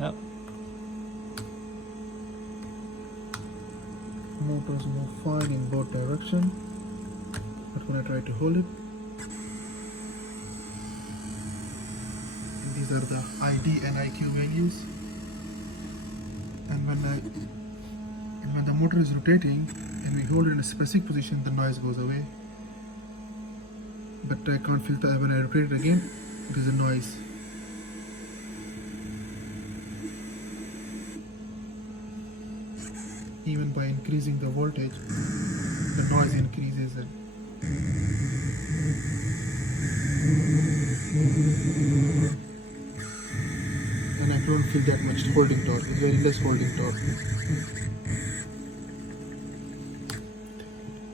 Yep. Motors move fine in both direction, but when I try to hold it, these are the ID and IQ values, and when the motor is rotating and we hold it in a specific position, the noise goes away. But I can't filter when I rotate it again, there's a noise. Even by increasing the voltage, the noise increases. And I don't feel that much holding torque, very less holding torque.